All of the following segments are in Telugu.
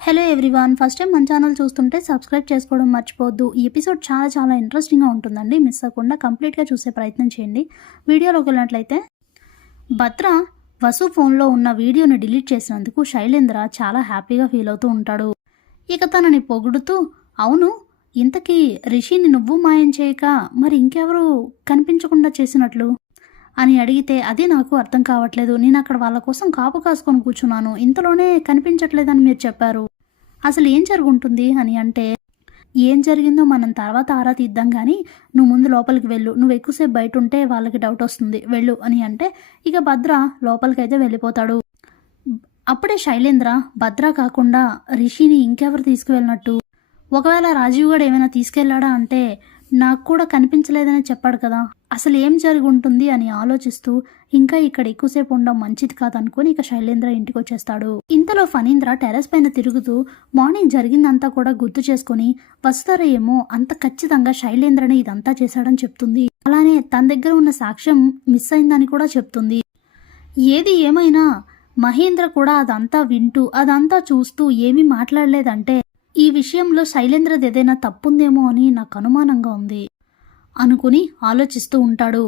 హలో ఎవ్రీవాన్ ఫస్ట్ టైం మన ఛానల్ చూస్తుంటే సబ్స్క్రైబ్ చేసుకోవడం మర్చిపోవద్దు. ఈ ఎపిసోడ్ చాలా చాలా ఇంట్రెస్టింగ్గా ఉంటుందండి. మిస్ అవ్వకుండా కంప్లీట్గా చూసే ప్రయత్నం చేయండి. వీడియోలోకి వెళ్ళినట్లయితే భద్ర వసు ఫోన్లో ఉన్న వీడియోని డిలీట్ చేసినందుకు శైలేంద్ర చాలా హ్యాపీగా ఫీల్ అవుతూ ఉంటాడు. ఇక తనని పొగుడుతూ అవును ఇంతకీ రిషిని నువ్వు మాయం చేయక మరి ఇంకెవరు కనిపించకుండా చేసినట్లు? అని అడిగితే అది నాకు అర్థం కావట్లేదు. నేను అక్కడ వాళ్ళ కోసం కాపు కాసుకొని కూర్చున్నాను. ఇంతలోనే కనిపించట్లేదని మీరు చెప్పారు. అసలు ఏం జరుగుంటుంది? అని అంటే ఏం జరిగిందో మనం తర్వాత ఆరా తీద్దాం కానీ నువ్వు ముందు లోపలికి వెళ్ళు. నువ్వు ఎక్కువసేపు బయట ఉంటే వాళ్ళకి డౌట్ వస్తుంది. వెళ్ళు అని అంటే ఇక భద్ర లోపలికైతే వెళ్ళిపోతాడు. అప్పుడే శైలేంద్ర భద్ర కాకుండా రిషిని ఇంకెవరు తీసుకువెళ్ళినట్టు? ఒకవేళ రాజీవ్ గడు ఏమైనా తీసుకెళ్ళాడా అంటే నాకు కూడా కనిపించలేదని చెప్పాడు కదా. అసలు ఏం జరిగి ఉంటుంది అని ఆలోచిస్తూ ఇంకా ఇక్కడ ఎక్కువసేపు ఉండడం మంచిది కాదనుకుని ఇక శైలేంద్ర ఇంటికి వచ్చేస్తాడు ఇంతలో ఫణీంద్ర టెర్రస్ పైన తిరుగుతూ మార్నింగ్ జరిగిందంతా కూడా గుర్తు చేసుకుని వస్తారా ఏమో అంత ఖచ్చితంగా శైలేంద్రని ఇదంతా చేశాడని చెప్తుంది. అలానే తన దగ్గర ఉన్న సాక్ష్యం మిస్ అయిందని కూడా చెప్తుంది. ఏది ఏమైనా మహేంద్ర కూడా అదంతా వింటూ అదంతా చూస్తూ ఏమీ మాట్లాడలేదంటే ఈ విషయంలో శైలేంద్రది ఏదైనా తప్పుందేమో అని నాకు అనుమానంగా ఉంది అనుకుని ఆలోచిస్తూ ఉంటాడు.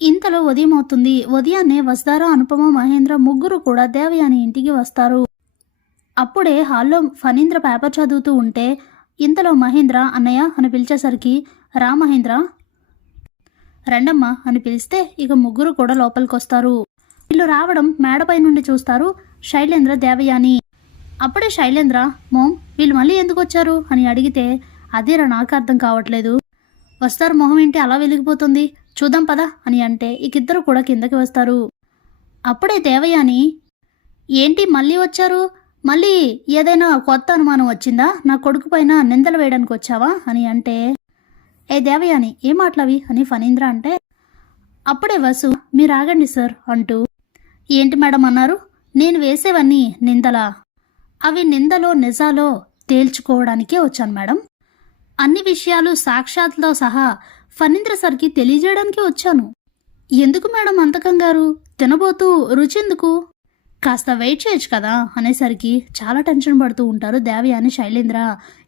ఇంతలో ఉదయం అవుతుంది. ఉదయాన్నే వస్తారా అనుపమ మహేంద్ర ముగ్గురు కూడా దేవయాని ఇంటికి వస్తారు. అప్పుడే హాల్లో ఫణీంద్ర పేపర్ చదువుతూ ఉంటే ఇంతలో మహేంద్ర అన్నయ్య అని పిలిచేసరికి రా మహేంద్ర. రండమ్మ అని పిలిస్తే ఇక ముగ్గురు కూడా లోపలికి వస్తారు వీళ్ళు రావడం మేడపై నుండి చూస్తారు శైలేంద్ర దేవయాని. అప్పుడే శైలేంద్ర మోమ్ వీళ్ళు మళ్ళీ ఎందుకు వచ్చారు? అని అడిగితే అదేరా నాకు అర్థం కావట్లేదు. వస్తారు మొహం ఏంటి అలా వెలిగిపోతుంది? చూద్దాం పదా అని అంటే ఇకిద్దరు కూడా కిందకి వస్తారు. అప్పుడే దేవయాని ఏంటి మళ్ళీ వచ్చారు? మళ్ళీ ఏదైనా కొత్త అనుమానం వచ్చిందా? నా కొడుకు పైన నిందలు వేయడానికి వచ్చావా? అని అంటే ఏ దేవయాని ఏం మాట్లావి? అని ఫణీంద్ర అంటే అప్పుడే వసు మీరు ఆగండి సార్ అంటూ ఏంటి మేడం అన్నారు? నేను వేసేవన్నీ నిందలా? అవి నిందలో నిజాలో తేల్చుకోవడానికే వచ్చాను మేడం. అన్ని విషయాలు సాక్షాత్లో సహా ఫణీంద్ర సార్కి తెలియజేయడానికి వచ్చాను. ఎందుకు మేడం అంతకంగారు తినబోతూ రుచెందుకు? కాస్త వెయిట్ చేయొచ్చు కదా అనేసరికి చాలా టెన్షన్ పడుతూ ఉంటారు దేవి అని శైలేంద్ర.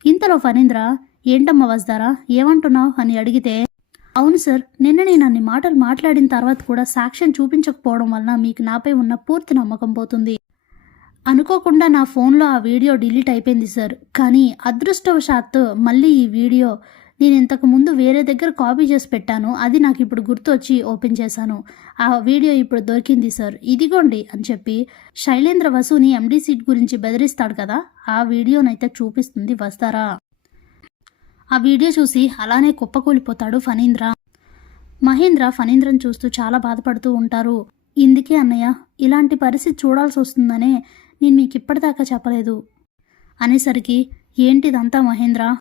ఇంతలో ఫణీంద్ర ఏంటమ్మా వస్తారా? ఏమంటున్నావు? అని అడిగితే అవును సార్ నిన్న నేను అన్ని మాటలు మాట్లాడిన తర్వాత కూడా సాక్ష్యం చూపించకపోవడం వలన మీకు నాపై ఉన్న పూర్తి నమ్మకం పోతుంది. అనుకోకుండా నా ఫోన్లో ఆ వీడియో డిలీట్ అయిపోయింది సార్. కానీ అదృష్టవశాత్తు మళ్ళీ ఈ వీడియో నేను ఇంతకు ముందు వేరే దగ్గర కాపీ చేసి పెట్టాను. అది నాకు ఇప్పుడు గుర్తొచ్చి ఓపెన్ చేశాను. ఆ వీడియో ఇప్పుడు దొరికింది సార్. ఇదిగోండి అని చెప్పి శైలేంద్ర వసుని ఎండీ సీట్ గురించి బెదిరిస్తాడు కదా? ఆ వీడియోనైతే చూపిస్తుంది వస్తారా? ఆ వీడియో చూసి అలానే కుప్పకూలిపోతాడు ఫణీంద్ర. మహేంద్ర ఫణీంద్రను చూస్తూ చాలా బాధపడుతూ ఉంటారు. ఇందుకే అన్నయ్య ఇలాంటి పరిస్థితి చూడాల్సి వస్తుందనే నేను మీకు ఇప్పటిదాకా చెప్పలేదు. అనేసరికి ఏంటిదంతా మహేంద్ర?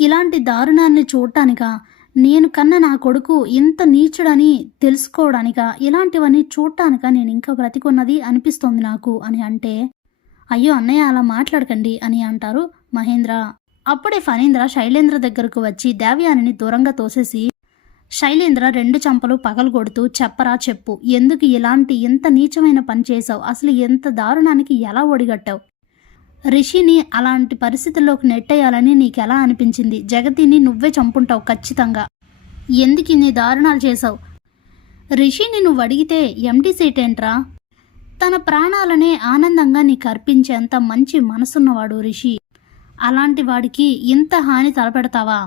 ఇలాంటి దారుణాన్ని చూడటానికా నేను కన్న నా కొడుకు ఇంత నీచుడని తెలుసుకోవడానికా? ఇలాంటివన్నీ చూడటానికా నేను ఇంకా బ్రతికున్నది అనిపిస్తోంది నాకు అని అంటే అయ్యో అన్నయ్య అలా మాట్లాడకండి అని అంటారు మహేంద్ర. అప్పుడే ఫణీంద్ర శైలేంద్ర దగ్గరకు వచ్చి దేవయానిని దూరంగా తోసేసి శైలేంద్ర రెండు చంపలు పగలు కొడుతూ చెప్పరా చెప్పు ఎందుకు ఇలాంటి ఇంత నీచమైన పని చేశావు? అసలు ఎంత దారుణానికి ఎలా ఒడిగట్టావు? రిషిని అలాంటి పరిస్థితుల్లోకి నెట్టేయాలని నీకెలా అనిపించింది? జగతిని నువ్వే చంపుంటావు ఖచ్చితంగా. ఎందుకు ఇన్ని దారుణాలు చేశావు? రిషిని నువ్వు అడిగితే ఎంటీ సీట్ ఏంట్రా తన ప్రాణాలనే ఆనందంగా నీకు అర్పించేంత మంచి మనసున్నవాడు రిషి. అలాంటి వాడికి ఇంత హాని తలపెడతావా?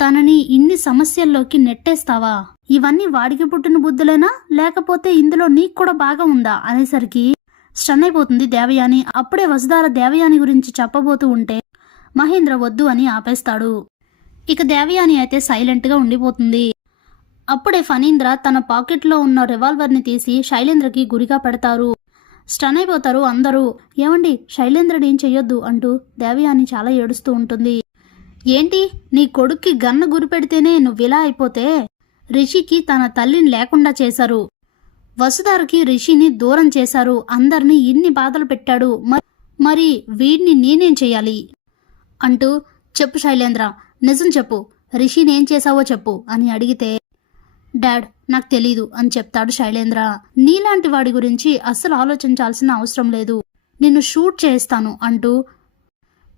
తనని ఇన్ని సమస్యల్లోకి నెట్టేస్తావా? ఇవన్నీ వాడికి పుట్టిన బుద్ధులేనా? లేకపోతే ఇందులో నీకు కూడా బాగా ఉందా? అనేసరికి స్టన్ అయిపోతుంది దేవయాని. అప్పుడే వసుధార దేవయాని గురించి చెప్పబోతూ ఉంటే మహేంద్ర వద్దు అని ఆపేస్తాడు. ఇక దేవయాని అయితే సైలెంట్గా ఉండిపోతుంది. అప్పుడే ఫణీంద్ర తన పాకెట్లో ఉన్న రివాల్వర్ని తీసి శైలేంద్రకి గురిగా పెడతారు. స్టన్ అయిపోతారు అందరూ. ఏమండి శైలేంద్రుడు ఏం చెయ్యొద్దు అంటూ దేవయాని చాలా ఏడుస్తూ ఉంటుంది. ఏంటి? నీ కొడుక్కి గన్ను గురిపెడితేనే నువ్విలా అయిపోతే? రిషికి తన తల్లిని లేకుండా చేశారు. వసుధారకి రిషిని దూరం చేశారు. అందరినీ ఇన్ని బాధలు పెట్టాడు. మరి వీడిని నేనేం చేయాలి అంటూ చెప్పు శైలేంద్ర. నిజం చెప్పు. రిషినేం చేశావో చెప్పు అని అడిగితే డాడ్ నాకు తెలీదు అని చెప్తాడు శైలేంద్ర. నీలాంటి వాడి గురించి అస్సలు ఆలోచించాల్సిన అవసరం లేదు. నిన్ను షూట్ చేస్తాను అంటూ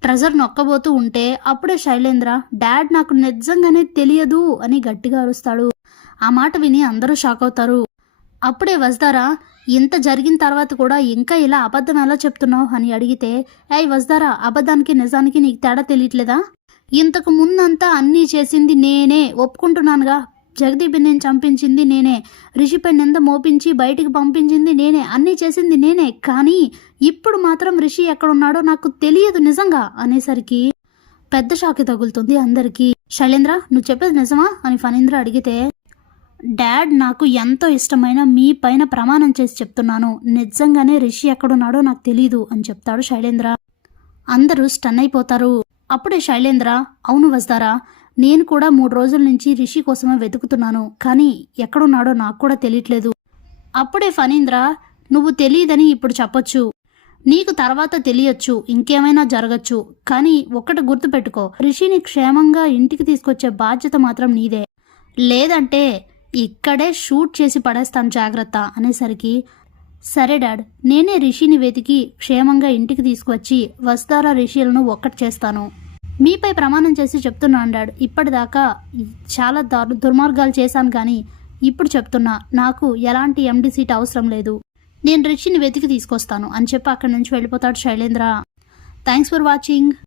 ట్రెజర్ నొక్కబోతూ ఉంటే అప్పుడే శైలేంద్ర డాడ్ నాకు నిజంగానే తెలియదు అని గట్టిగా అరుస్తాడు. ఆ మాట విని అందరూ షాక్ అవుతారు. అప్పుడే వస్తారా? ఇంత జరిగిన తర్వాత కూడా ఇంకా ఇలా అబద్ధం ఎలా చెప్తున్నావు? అని అడిగితే ఏయ్ వస్తారా? అబద్ధానికి నిజానికి నీకు తేడా తెలియట్లేదా? ఇంతకు ముందంతా అన్నీ చేసింది నేనే ఒప్పుకుంటున్నానుగా. జగదీప్ నేను చంపించింది నేనే. రిషిపై నింద మోపించి బయటికి పంపించింది నేనే. అన్నీ చేసింది నేనే. కానీ ఇప్పుడు మాత్రం రిషి ఎక్కడున్నాడో నాకు తెలియదు నిజంగా అనేసరికి పెద్ద షాకి తగులుతుంది అందరికీ. శైలేంద్ర నువ్వు చెప్పేది నిజమా? అని ఫణీంద్ర అడిగితే డాడ్ నాకు ఎంతో ఇష్టమైన మీ పైన ప్రమాణం చేసి చెప్తున్నాను. నిజంగానే రిషి ఎక్కడున్నాడో నాకు తెలీదు అని చెప్తాడు శైలేంద్ర. అందరూ స్టన్ అయిపోతారు. అప్పుడే శైలేంద్ర అవును వస్తారా? నేను కూడా మూడు రోజుల నుంచి రిషి కోసమే వెతుకుతున్నాను కానీ ఎక్కడున్నాడో నాకు కూడా తెలియట్లేదు. అప్పుడే ఫణీంద్ర నువ్వు తెలియదని ఇప్పుడు చెప్పొచ్చు. నీకు తర్వాత తెలియచ్చు ఇంకేమైనా జరగచ్చు కానీ ఒక్కటి గుర్తుపెట్టుకో రిషిని క్షేమంగా ఇంటికి తీసుకొచ్చే బాధ్యత మాత్రం నీదే. లేదంటే ఇక్కడే షూట్ చేసి పడేస్తాను జాగ్రత్త అనేసరికి సరే డాడ్ నేనే రిషిని వెతికి క్షేమంగా ఇంటికి తీసుకువచ్చి వస్తారా రిషిలను ఒక్కటి చేస్తాను. మీపై ప్రమాణం చేసి చెప్తున్నా అన్నాడు ఇప్పటిదాకా చాలా దారు దుర్మార్గాలు చేశాను కానీ ఇప్పుడు చెప్తున్నా నాకు ఎలాంటి ఎండి సీట్ అవసరం లేదు. నేను రిషిని వెతికి తీసుకొస్తాను అని చెప్పి అక్కడి నుంచి వెళ్ళిపోతాడు శైలేంద్ర. Thanks for watching.